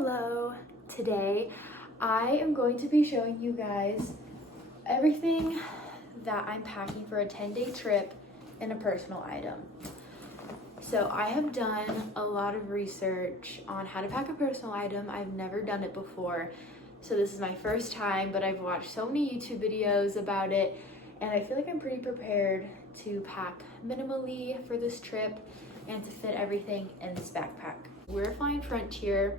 Hello! Today I am going to be showing you guys everything that I'm packing for a 10-day trip in a personal item. So I have done a lot of research on how to pack a personal item. I've never done it before, so this is my first time, but I've watched so many YouTube videos about it and I feel like I'm pretty prepared to pack minimally for this trip and to fit everything in this backpack. We're flying Frontier,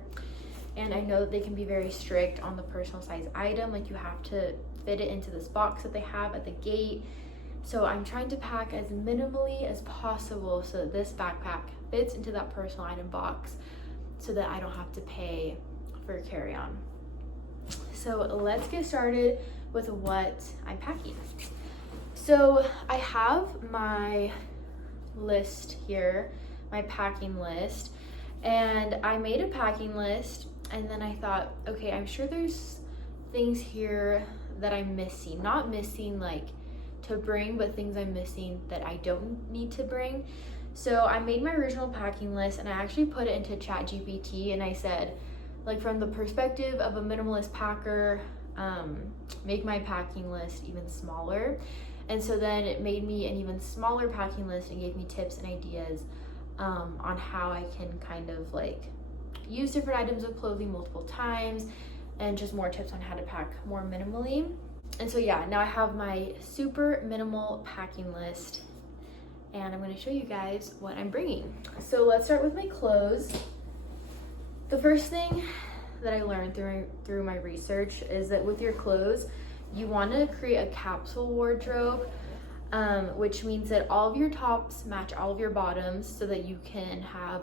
and I know that they can be very strict on the personal size item. Like, you have to fit it into this box that they have at the gate. So I'm trying to pack as minimally as possible so that this backpack fits into that personal item box so that I don't have to pay for a carry-on. So let's get started with what I'm packing. So I have my list here, my packing list, and I made a packing list, and then I thought, okay, I'm sure there's things here that I'm missing. Not missing like to bring, but things I'm missing that I don't need to bring. So I made my original packing list and I actually put it into ChatGPT, and I said, like, from the perspective of a minimalist packer, make my packing list even smaller. And so then it made me an even smaller packing list and gave me tips and ideas on how I can kind of like use different items of clothing multiple times, and just more tips on how to pack more minimally. And so yeah, now I have my super minimal packing list, and I'm going to show you guys what I'm bringing. So let's start with my clothes. The first thing that I learned through my research is that with your clothes, you want to create a capsule wardrobe, which means that all of your tops match all of your bottoms so that you can have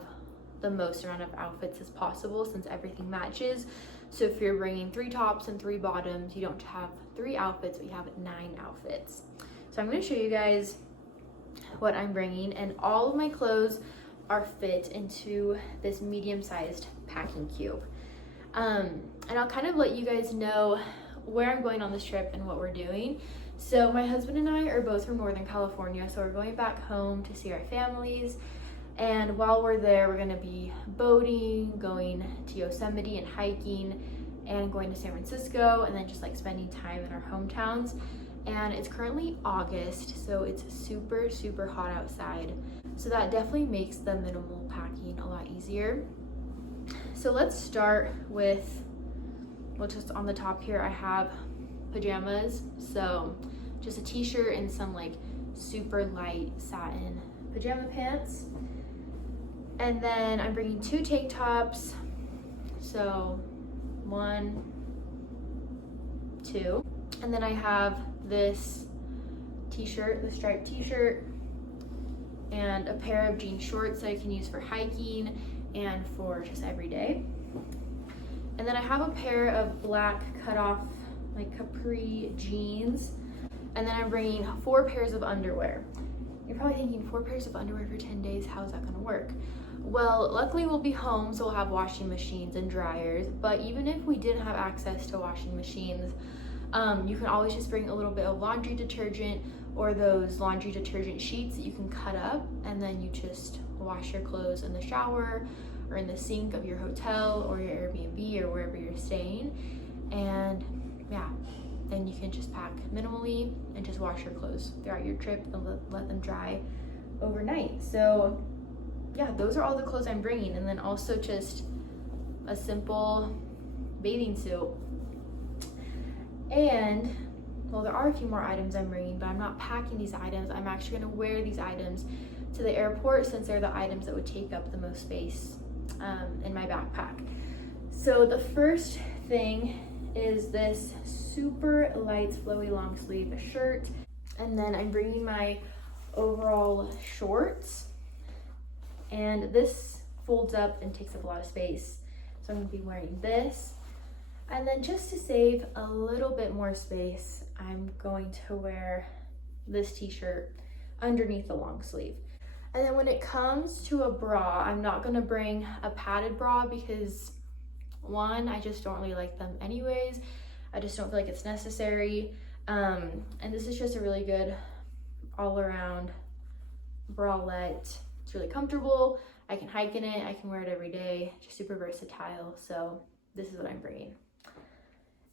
the most amount of outfits as possible, since everything matches. So if you're bringing 3 tops and 3 bottoms, you don't have 3 outfits, but you have 9 outfits. So I'm going to show you guys what I'm bringing, and all of my clothes are fit into this medium-sized packing cube. And I'll kind of let you guys know where I'm going on this trip and what we're doing. So my husband and I are both from Northern California, so we're going back home to see our families. And while we're there, we're gonna be boating, going to Yosemite and hiking, and going to San Francisco, and then just like spending time in our hometowns. And it's currently August, so it's super, super hot outside. So that definitely makes the minimal packing a lot easier. So let's start with, well, just on the top here, I have pajamas. So just a t-shirt and some like super light satin pajama pants. And then I'm bringing 2 tank tops. So 1, 2. And then I have this t-shirt, the striped t-shirt, and a pair of jean shorts that I can use for hiking and for just every day. And then I have a pair of black cutoff, like capri jeans. And then I'm bringing 4 pairs of underwear. You're probably thinking, 4 pairs of underwear for 10 days, how is that gonna work? Well, luckily we'll be home, so we'll have washing machines and dryers. But even if we didn't have access to washing machines, you can always just bring a little bit of laundry detergent, or those laundry detergent sheets that you can cut up, and then you just wash your clothes in the shower or in the sink of your hotel or your Airbnb or wherever you're staying. And yeah, then you can just pack minimally and just wash your clothes throughout your trip and let them dry overnight. So yeah, those are all the clothes I'm bringing. And then also just a simple bathing suit. And well, there are a few more items I'm bringing, but I'm not packing these items. I'm actually gonna wear these items to the airport, since they're the items that would take up the most space in my backpack. So the first thing is this super light flowy long sleeve shirt, and then I'm bringing my overall shorts, and this folds up and takes up a lot of space, so I'm gonna be wearing this. And then just to save a little bit more space, I'm going to wear this t-shirt underneath the long sleeve. And then when it comes to a bra, I'm not gonna bring a padded bra because, 1, I just don't really like them anyways. I just don't feel like it's necessary. And this is just a really good all-around bralette. It's really comfortable. I can hike in it, I can wear it every day, just super versatile. So this is what I'm bringing.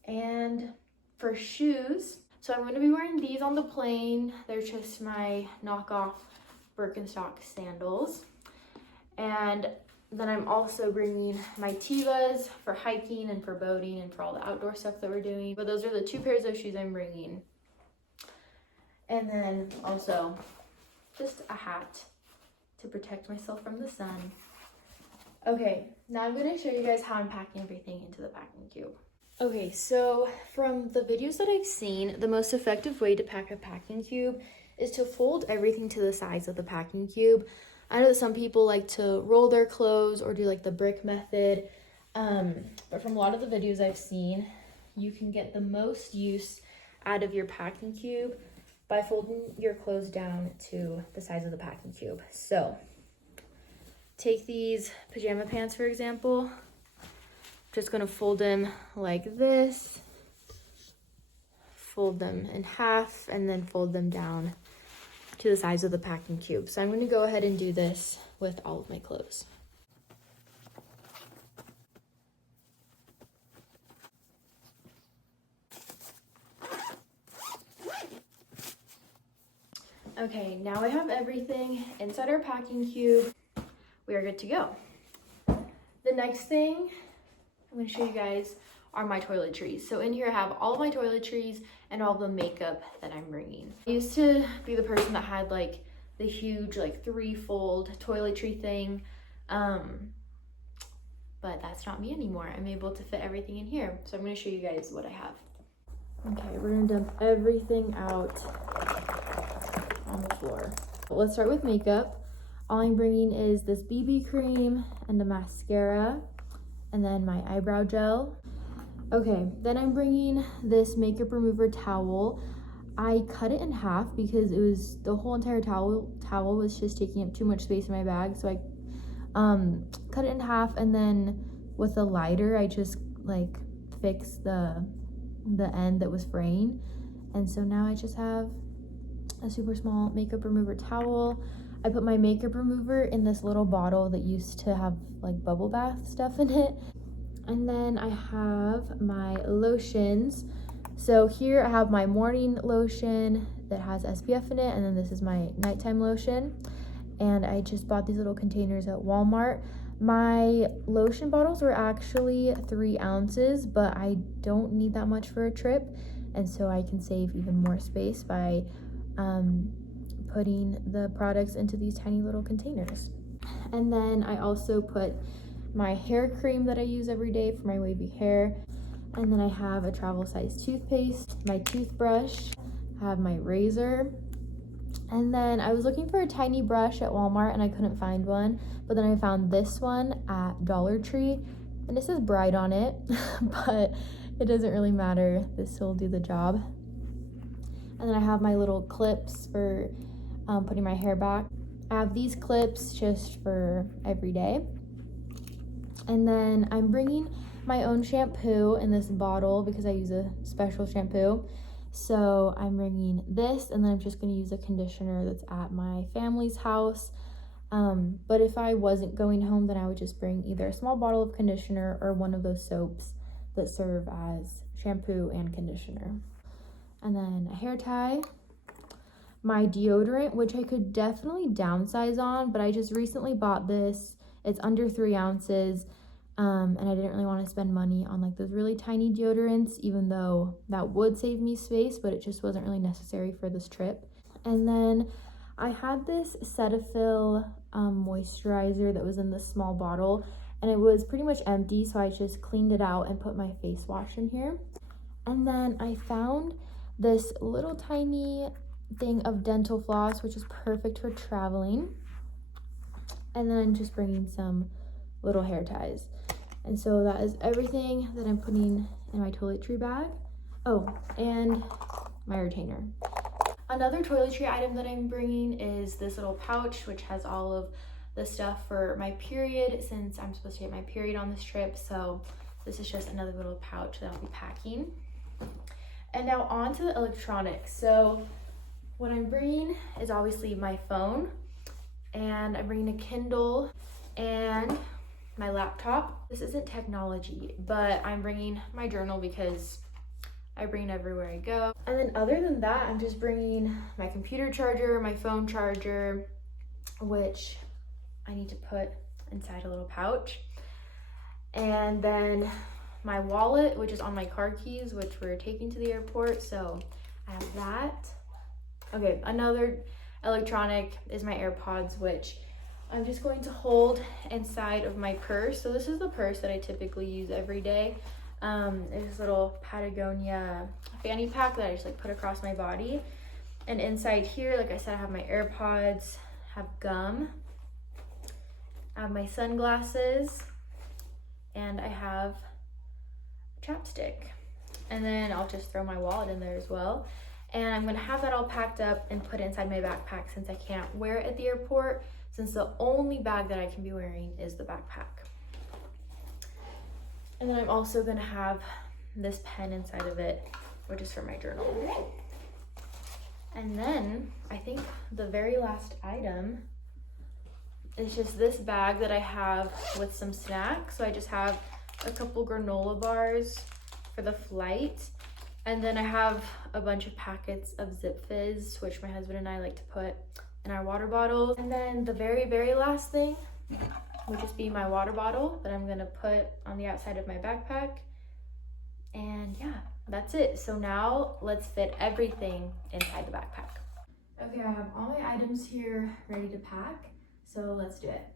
And for shoes, so I'm going to be wearing these on the plane. They're just my knockoff Birkenstock sandals. And then I'm also bringing my Tevas for hiking and for boating and for all the outdoor stuff that we're doing. But those are the 2 pairs of shoes I'm bringing. And then also just a hat to protect myself from the sun. Okay, now I'm going to show you guys how I'm packing everything into the packing cube. Okay, so from the videos that I've seen, the most effective way to pack a packing cube is to fold everything to the size of the packing cube. I know that some people like to roll their clothes or do like the brick method, but from a lot of the videos I've seen, you can get the most use out of your packing cube by folding your clothes down to the size of the packing cube. So take these pajama pants, for example. Just gonna fold them like this, fold them in half, and then fold them down to the size of the packing cube. So I'm gonna go ahead and do this with all of my clothes. Okay, now I have everything inside our packing cube. We are good to go. The next thing I'm going to show you guys are my toiletries. So in here I have all of my toiletries and all the makeup that I'm bringing. I used to be the person that had like the huge like 3-fold toiletry thing, but that's not me anymore. I'm able to fit everything in here. So I'm going to show you guys what I have. Okay, we're going to dump everything out on the floor. Let's start with makeup. All I'm bringing is this BB cream and a mascara, and then my eyebrow gel. Okay, then I'm bringing this makeup remover towel. I cut it in half because it was the whole entire towel was just taking up too much space in my bag. So I cut it in half, and then with a lighter I just like fixed the end that was fraying, and so now I just have a super small makeup remover towel. I put my makeup remover in this little bottle that used to have like bubble bath stuff in it. And then I have my lotions. So here I have my morning lotion that has SPF in it, and then this is my nighttime lotion. And I just bought these little containers at Walmart. My lotion bottles were actually 3 ounces, but I don't need that much for a trip, and so I can save even more space by putting the products into these tiny little containers. And then I also put my hair cream that I use every day for my wavy hair. And then I have a travel size toothpaste, my toothbrush, I have my razor. And then I was looking for a tiny brush at Walmart and I couldn't find one, but then I found this one at Dollar Tree, and it says Bride on it, but it doesn't really matter, this will do the job. And then I have my little clips for putting my hair back. I have these clips just for every day. And then I'm bringing my own shampoo in this bottle because I use a special shampoo. So I'm bringing this, and then I'm just going to use a conditioner that's at my family's house. But if I wasn't going home, then I would just bring either a small bottle of conditioner or one of those soaps that serve as shampoo and conditioner. And then a hair tie, my deodorant, which I could definitely downsize on, but I just recently bought this. It's under 3 ounces. And I didn't really want to spend money on like those really tiny deodorants, even though that would save me space, but it just wasn't really necessary for this trip. And then I had this Cetaphil moisturizer that was in this small bottle, and it was pretty much empty, so I just cleaned it out and put my face wash in here. And then I found this little tiny thing of dental floss, which is perfect for traveling. And then I'm just bringing some little hair ties. And so that is everything that I'm putting in my toiletry bag. Oh, and my retainer. Another toiletry item that I'm bringing is this little pouch, which has all of the stuff for my period, since I'm supposed to get my period on this trip. So this is just another little pouch that I'll be packing. And now on to the electronics. So what I'm bringing is obviously my phone, and I'm bringing a Kindle. and my laptop. This isn't technology, but I'm bringing my journal because I bring it everywhere I go. And then other than that, I'm just bringing my computer charger, my phone charger, which I need to put inside a little pouch. And then my wallet, which is on my car keys, which we're taking to the airport. So I have that. Okay, another electronic is my AirPods, which I'm just going to hold inside of my purse. So this is the purse that I typically use every day. It's this little Patagonia fanny pack that I just like put across my body. And inside here, like I said, I have my AirPods, have gum, I have my sunglasses, and I have chapstick. And then I'll just throw my wallet in there as well. And I'm gonna have that all packed up and put it inside my backpack since I can't wear it at the airport, since the only bag that I can be wearing is the backpack. And then I'm also gonna have this pen inside of it, which is for my journal. And then I think the very last item is just this bag that I have with some snacks. So I just have a couple granola bars for the flight. And then I have a bunch of packets of Zip Fizz, which my husband and I like to put in our water bottles. And then the very, very last thing would just be my water bottle that I'm gonna put on the outside of my backpack. And yeah, that's it. So now let's fit everything inside the backpack. Okay, I have all my items here ready to pack. So let's do it.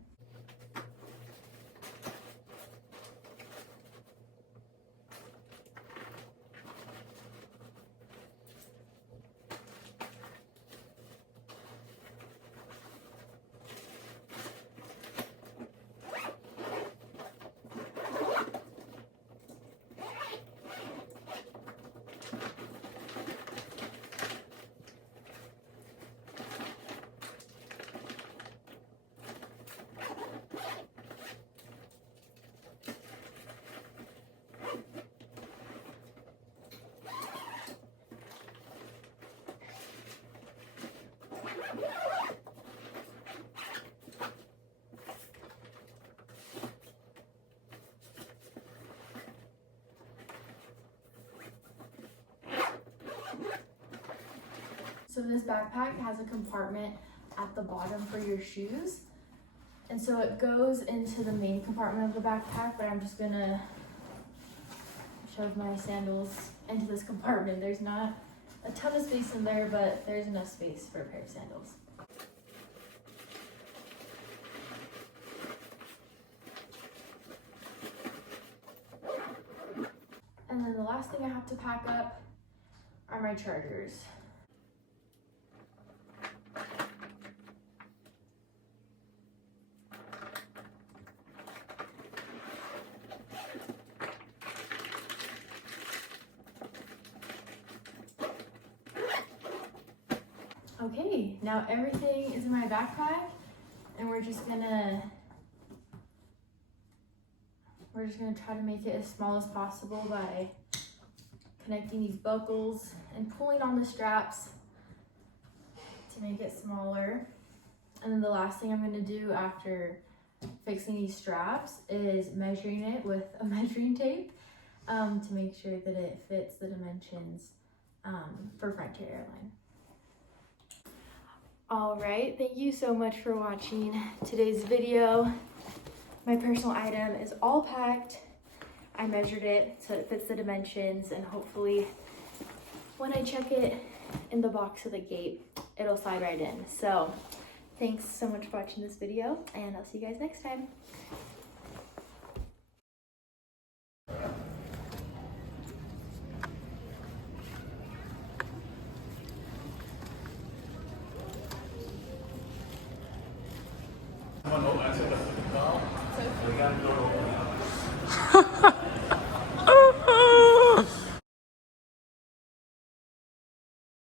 So this backpack has a compartment at the bottom for your shoes. And so it goes into the main compartment of the backpack, but I'm just gonna shove my sandals into this compartment. There's not a ton of space in there, but there's enough space for a pair of sandals. And then the last thing I have to pack up are my chargers. Okay, now everything is in my backpack, and we're just gonna try to make it as small as possible by connecting these buckles and pulling on the straps to make it smaller. And then the last thing I'm gonna do after fixing these straps is measuring it with a measuring tape to make sure that it fits the dimensions for Frontier Airline. All right, thank you so much for watching today's video. My personal item is all packed. I measured it so it fits the dimensions, and hopefully when I check it in the box at the gate, it'll slide right in. So thanks so much for watching this video, and I'll see you guys next time. We got to go.